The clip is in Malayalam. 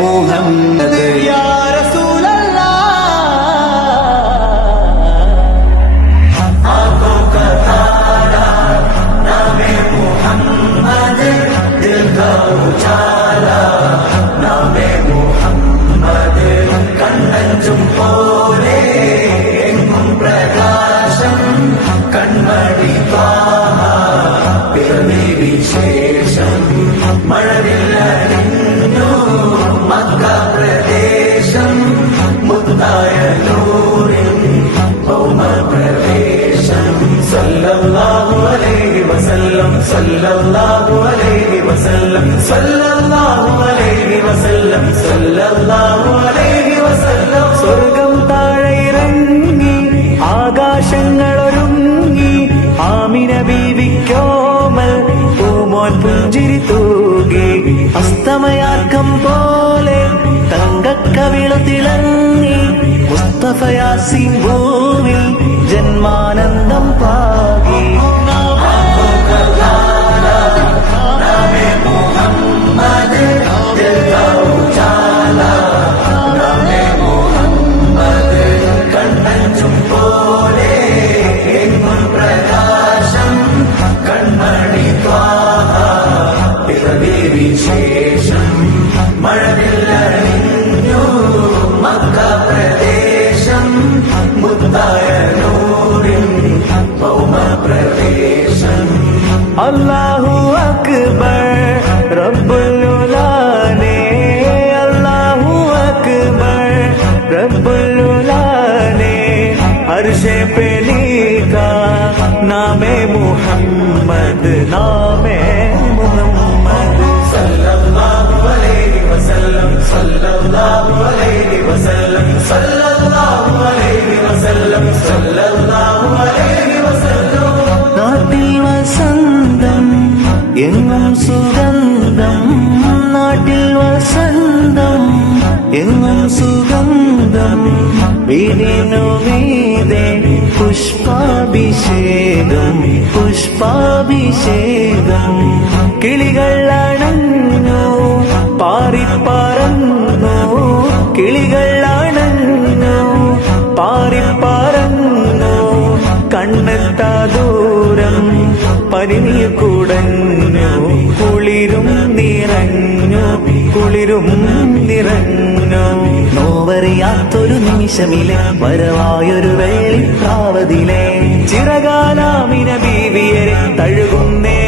മുഹമ്മദ് യാ റസൂലല്ലാഹ് आंखों का तारा नामे मुहम्मद दिल का उजाला नामे मुहम्मद കണ്ണഞ്ചും പോലെ എങ്ങും പ്രകാശം കൺമണി പിറവി വിശേഷം മഴവില്ലു മക്ക പ്രദേശം മുത്തായ നൂറിൻ ഭൗമ പ്രവേശം സല്ലല്ലാഹു അലൈഹി വസല്ലം സല്ലല്ലാഹു അലൈഹി വസല്ലം സല്ലല്ലാഹു അലൈഹി വസല്ലം സല്ലല്ലാഹു അലൈഹി വസല്ലം സ്വർഗം താഴെ ഇറങ്ങി ആകാശങ്ങളൊരുങ്ങി ആമിന ബീവിക്കോമൽ പൂമോൻ പുഞ്ചിരി തൂകി അസ്തമയാക്കം പോലെ തങ്കക്കവിള തിളങ്ങി മുസ്തഫ യാസീൻ ഭൂമിൽ ജന്മാനന്ദം പാകി വിശേഷം മഴവില്ലണിഞ്ഞു മക്ക പ്രദേശം മുത്തായ നൂറിൻ ഭൗമ പ്രവേശം അല്ലാഹു അക്ബർ റബ്ബുൽ ഉലാനെ അല്ലാഹു അക്ബർ റബ്ബുൽ ഉലാനെ അർശേ पे लिखा नामे मुहम्मद नामे मुहम्मद सल्लल्लाहु अलैहि वसल्लम सल्लल्लाहु अलैहि वसल्लम सल्लल्लाहु अलैहि वसल्लम सल्लल्लाहु अलैहि वसल्लम നാട്ടിൽ വസന്തം എങ്ങും സുഗന്ധം നാട്ടിൽ വസന്തം എങ്ങും സുഗന്ധം വീടിനു മീതെ പുഷ്പാഭിഷേകം പുഷ്പാഭിഷേകം കിളികൾ അണഞ്ഞു പാറിപ്പറന്നു കിളികൾ അണഞ്ഞു പാറിപ്പറന്നു കണ്ണെത്താ ദൂരം പരിനീർ കുടഞ്ഞു കുളിരും നിറഞ്ഞു കുളിരും നിറഞ്ഞു നോവറിയാത്തൊരു നിമിഷമിലെ വരവായൊരു വെള്ളിപ്രാവതിലെ ചിറകാലാമിന ബീവിയരെ തഴുകുന്നേ